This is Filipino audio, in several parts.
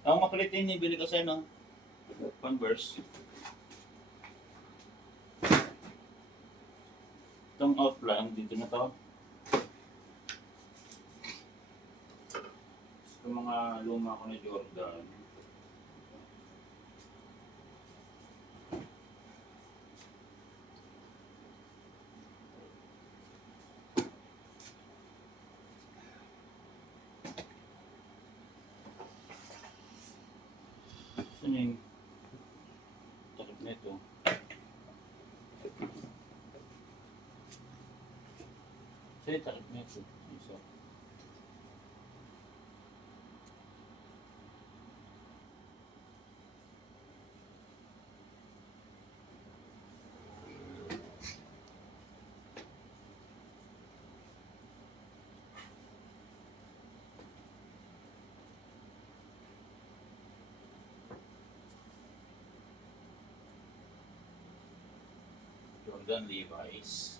Ako mapalit din yung bili ko sa'yo, no? Converse. Itong outline, dito na to. Itong mga luma ko na Jordan. Saan yung takip na ito? Saan yung takip na ito? Isa. Jordan Levi's.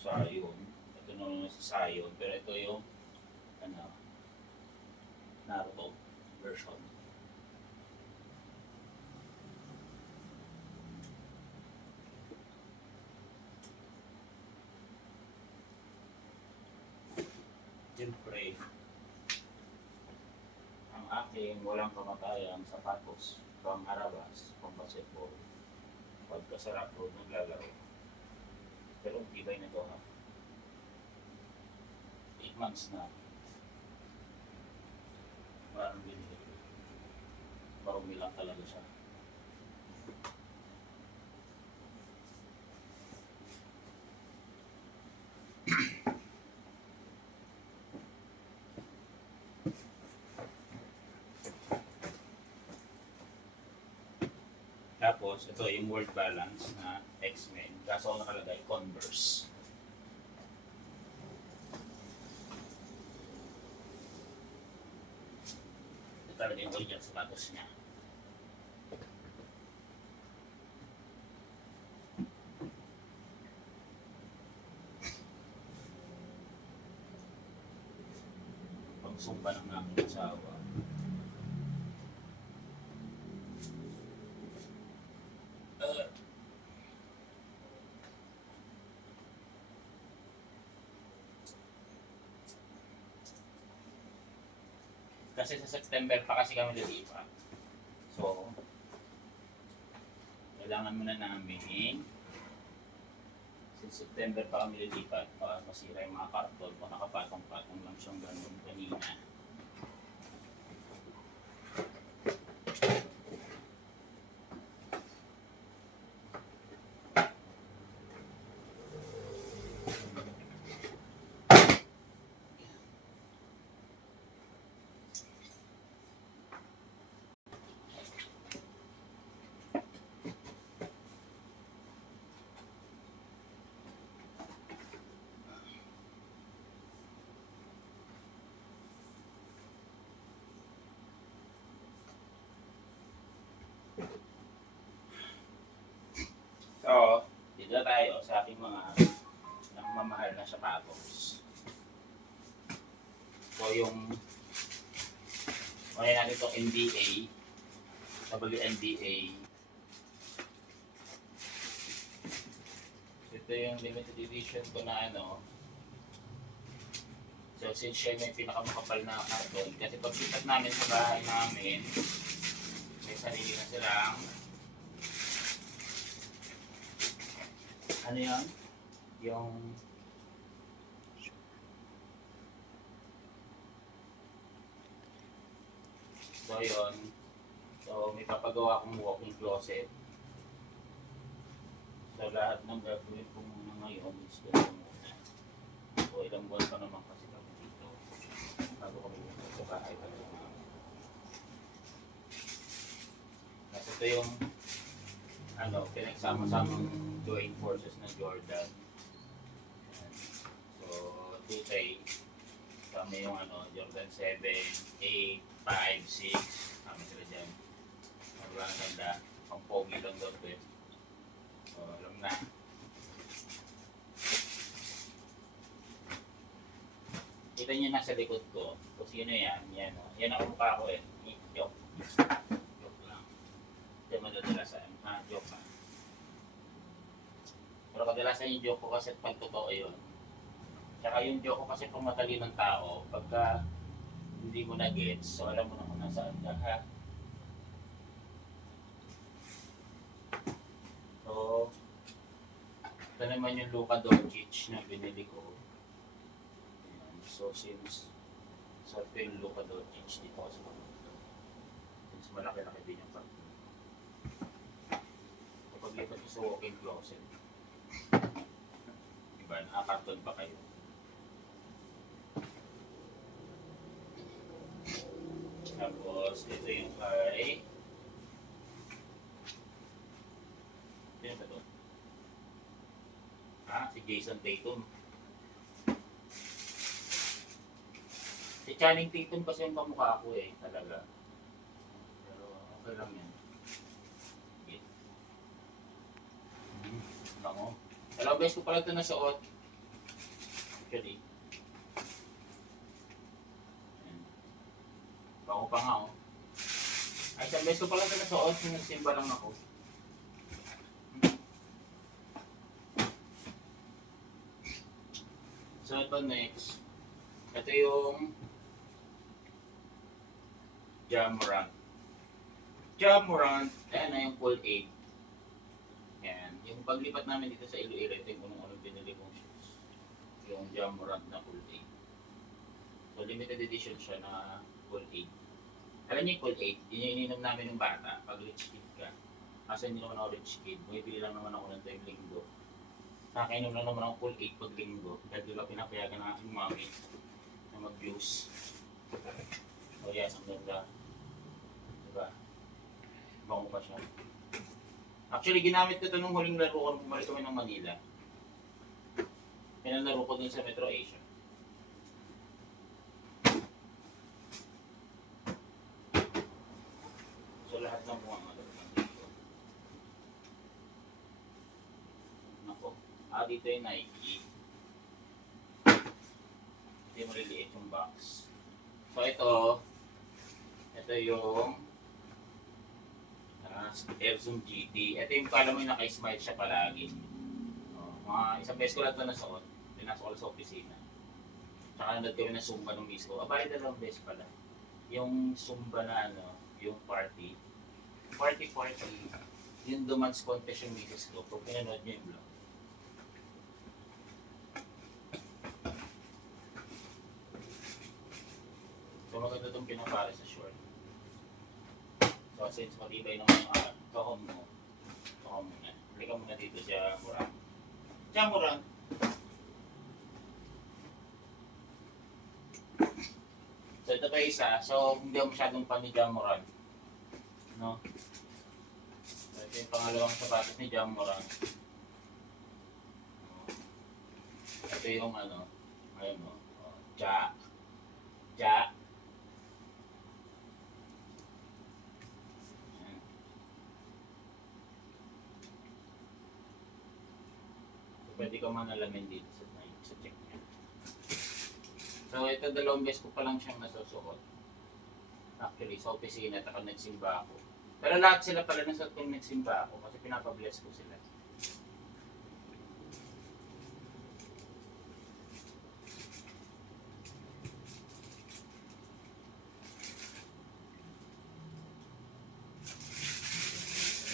Sayon. Ito naman sa Sayon. Pero ito yung ano, Naruto version. Siyempre, ang aking walang kamatayang sapatos, pang harabas, pang basketball, pagkasarap ko naglalaro. Pero ang tibay na to ha. 8 months na. Parang binili. Marumi lang talaga siya. Tapos, ito yung word balance na X-Men. Kaso nakalagay Converse. Ito talaga yung original sapatos niya. Pagsumba ng aking asawa. Kasi sa September pa kasi kami lilipat. So, kailangan muna namin sa September pa kami lilipat para masira yung mga karton o nakapatong-patong lang siyang ganun kanina. So, dito tayo sa ating mga mamahal na sapatos. So, yung natin itong NBA, WNBA. Ito yung limited edition ko na ano. So, since siya may pinakamakapal na karton, kasi pag sikat namin sa bahay namin, may sarili na silang ano yan? Yung so yun. So may papagawa akong walk-in closet. So lahat ng gagawin ko muna ngayon is gano'n muna. So ilang buwan pa naman kasi kami dito. Bago kami dito sa bahay pa naman. Kasi ito yung ano, pinagsama-samang joint forces ng Jordan. Okay. Kami yung ano, Jordan 7, 8, 5, 6. Kami sila dyan. Sobrang ganda. Ang pogi lang doon ko eh. So, alam na. Kita niyo nasa likod ko. Kung sino yan, yan. Yan ang mukha ko eh. Joke. Joke lang. Hindi madadalasan. Joke lang. Pero kadalasan yung joke ko kasi pag totoo yun. Tsaka yung joke ko kasi pag matalinong tao, pagka hindi mo na-gets, so alam mo na kung nasaan ka ha. So, ito naman yung Luka Doncic na binili ko. Ayan. So, since sa yung Luka Doncic dito kasi since malaki-laki din yung karton. Kapag lipat ko sa walk-in closet, diba, nakakarton pa kayo. Tapos, ito yung kay... Sino ba ito? Si Jason Tatum. Si Channing Tatum kasi yung kamukha ko eh, talaga. Pero okay lang yan. Okay. Ako. Dalawang beses ko pala ito nasuot. Actually. Bago pa nga oh. Ay, isang beses ko pala ito nasuot, nagsimba lang ako. So ito next. Ito yung Ja Morant. Ja Morant, ayan na yung full 8. Yan. Yung paglipat namin dito sa Iloilo, ito yung unang binili kong shoes. Yung Ja Morant na full 8. So limited edition siya na full 8. Alam niyo yung full 8, yun yung ininom namin ng bata pag rich kid ka. Kasi hindi naman ako rich kid, bumibili lang naman ako ng time linggo. Nakainom lang naman ako full 8 pag linggo. Dahil di ba pinapayagan ng aking mami na mag-views. So yes, ang ganda. Diba? Bango pa siya. Actually, ginamit ko ito nung huling laro ko nung bumalik kami ng Manila. Pinalaro ko dun sa Metro Asia. So lahat ng mga dito. Nako. Dito yung Nike. Hindi maliliit yung box. So ito yung Air Zoom GT. Ito yung kala mo yung naka-smile siya palagi. Mga isang beses ko lang ito nasuot. Pinasok ko lang sa opisina. Tsaka nandad kami na Zumba nung miss ko. Abay, dalawang beses pala. Yung Zumba na yung party. Yung Dumans Contest yung misis ko. Kung pinanood nyo yung vlog. So maganda itong pinapare sa short. So since matibay naman yung kahon mo na. Halika muna dito siya Morant. Siya Morant. So ito pa isa. So hindi ako masyadong pan ni Ja Morant. No? So ito yung pangalawang sapatos ni Ja Morant. Ito yung ayun o. Ja. Pwede ka manalamin dito sa check niya. So ito dalawang beses ko pa lang siyang nasusuot. Actually sa opisina at ako nagsimba ako. Pero lahat sila pala nasuot kong nagsimba ako kasi pinapabless ko sila.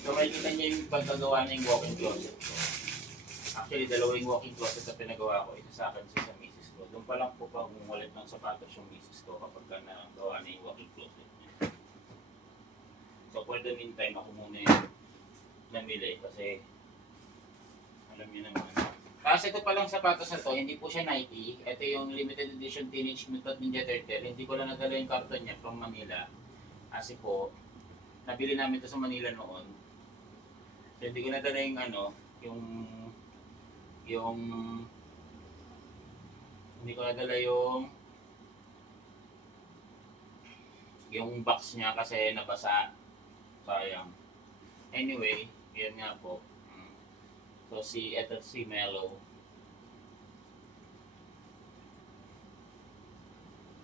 So makikita niyo yung pagkagawa na yung walk-in closet ko. Actually, dalawang walk-in closet na pinagawa ko. Isa sa akin, isa sa misis ko. Doon pa lang po pa umulit ng sapatos yung misis ko kapag nagawa na yung walk-in closet niya. So for the meantime, ako muna yung namili kasi alam niyo naman. Kasi ito palang sapatos na to, hindi po siya Nike. Ito yung limited edition Teenage Mutant Ninja Turtle. Hindi ko lang nadala yung karton niya from Manila. Kasi po, nabili namin ito sa Manila noon. So hindi ko nadala yung hindi Hindi ko nadala yung box niya kasi nabasa. Sayang. Anyway, yan nga po. So, ito si Melo.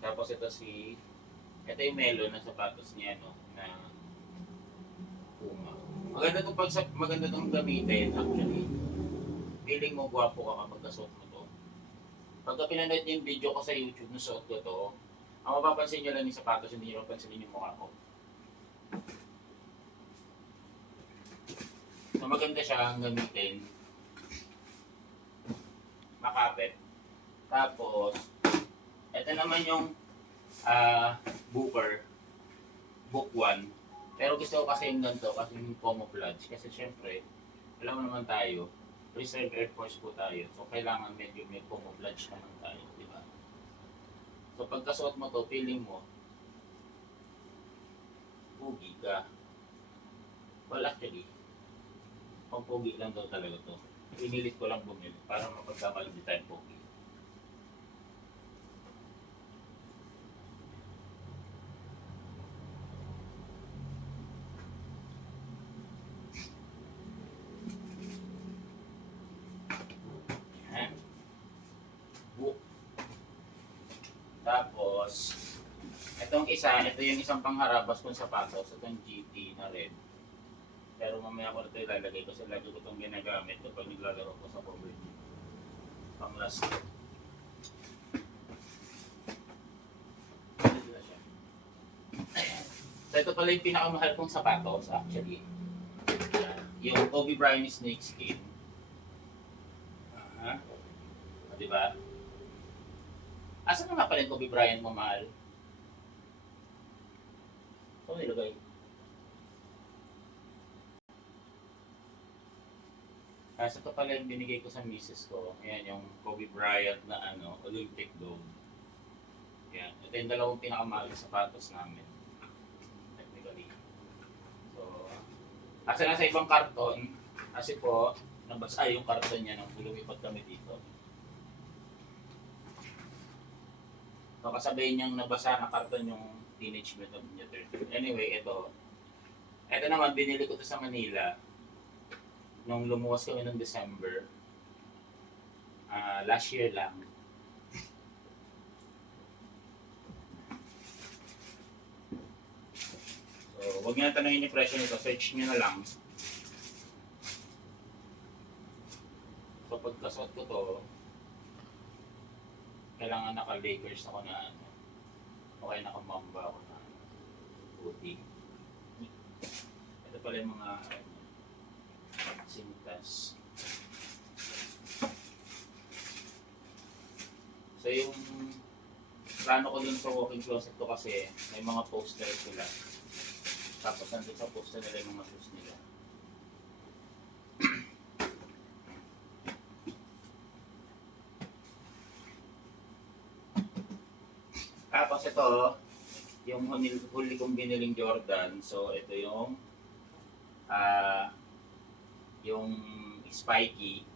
Tapos ito yung Melo na sapatos niya, no? Na Puma. Maganda itong gamitin, actually. Feeling mo gwapo ka kapag kasuot mo to. Pagka pinanood niyo yung video ko sa YouTube na suot ko to, ang mapapansin nyo lang yung sapatos, hindi nyo mapapansin yung mukha ko. So maganda siya ang gamitin. Makapit. Tapos, ito naman yung Booker. Book 1. Pero gusto ko kasi yung ganito, kasi yung camouflage. Kasi syempre, alam mo naman tayo, Reserve Air Force po tayo. So kailangan medyo may camouflage naman tayo, di ba? So pagkasuot mo to, feeling mo, pugi ka. Well actually, pang pogi lang daw talaga to. Pinilit ko lang bumili para mapagkamal di tayo pogi. Yan. Book. Tapos, ito yung isang pangharabas kong sapatos, itong GT na red. Pero mamaya ko na ito ilalagay kasi lagi ko itong ginagamit kapag naglalaro ko sa cover. Pang last. So ito pala yung pinakamahal kong sapatos actually. Yung Kobe Bryant Snakeskin. Diba? Asan na nga pala yung Kobe Bryant mo mahal? Saan nilagay? Ito pala yung binigay ko sa misis ko. Ayan, yung Kobe Bryant na Olympic gold. Ayan. Ito yung dalawang pinakamahal na sapatos namin. Technically. So, kasi nasa ibang karton, kasi po, nabasa yung karton niya nang lumipat kami dito. So, kasabihin niyang nabasa na karton yung Teenage Mutant Ninja Turtles. Anyway, ito. Ito naman, binili ko to sa Manila. Nung lumuwas kami ng December, last year lang. So, huwag niyo na tanongin yung presyo nito, search niyo na lang. So, pagkasuot ko to, kailangan naka-Lakers ako na okay, naka-Mamba ako na puti. Ito pala yung mga sintas. So yung plano ko dun sa walk-in closet ko kasi may mga poster sila. Tapos nandun sa poster nila yung mga shoes nila. Tapos ito, yung huli kong biniling Jordan. So ito yung spiky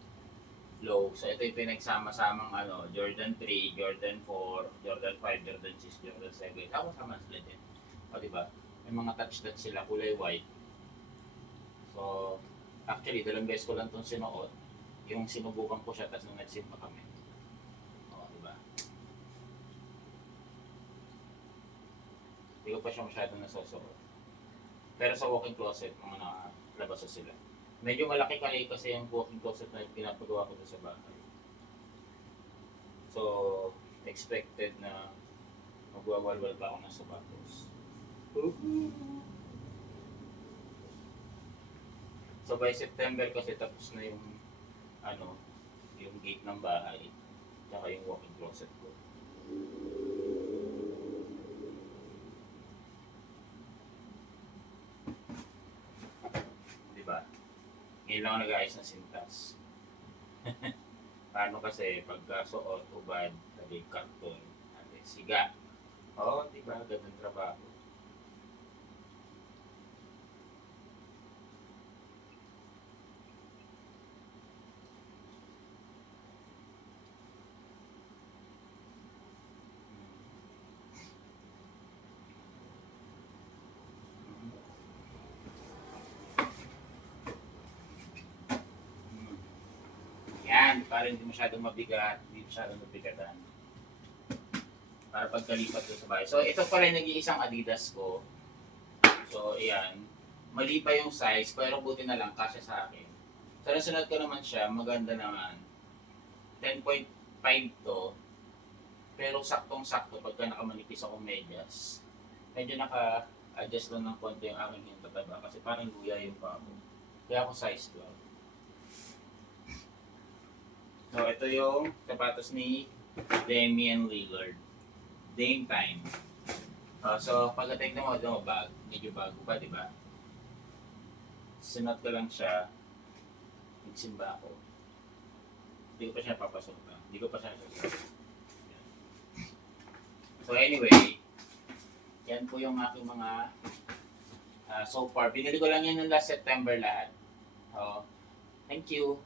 low. So ito yung pinagsama-samang Jordan 3, Jordan 4, Jordan 5, Jordan 6, Jordan 7. Tapos sama sila din. O diba? May mga touch-touch sila, kulay white. So, actually, dalawang beses ko lang itong sinuot. Yung sinubukan ko siya, tapos nung nag-sit pa kami. O, diba? Hindi ko pa siya masyadong nasusuot. Pero sa walk-in closet, mga nakalabas sila. Medyo malaki kasi yung walk-in closet na pinapagawa ko sa bahay. So, expected na magwawalwal pa ako ng sapatos. So by September kasi tapos na yung yung gate ng bahay, tsaka yung walk-in closet ko. Diba? Ngayon lang ako nag-ayos ng sintas. Paano kasi pagkasuot, ubad, tabi, karton, siga. Oo, diba? Gandang trabaho. para hindi masyadong mabigat, hindi masyadong mabigatan. Para pagkalipat ko sa bahay. So, ito pala yung nag-iisang Adidas ko. So, ayan. Mali pa yung size, pero buti na lang, kasya sa akin. So, nasunod ko naman siya, maganda naman. 10.5 to, pero saktong-sakto pagka nakamanipis akong medyas. Medyo naka-adjust lang ng konti yung aking hintataba kasi parang luya yung pa ako. Kaya ako size 12. So, ito yung sapatos ni Damian Lillard. Dame time. So, pagdating mo, medyo bago pa, di ba? Sinot ko lang siya. Nagsimba ako. Hindi ko pa siya papasukan. Hindi ko pa siya sasabihin. So anyway, yan po yung aking mga so far. Binili ko lang yan noong last September lahat. Thank you.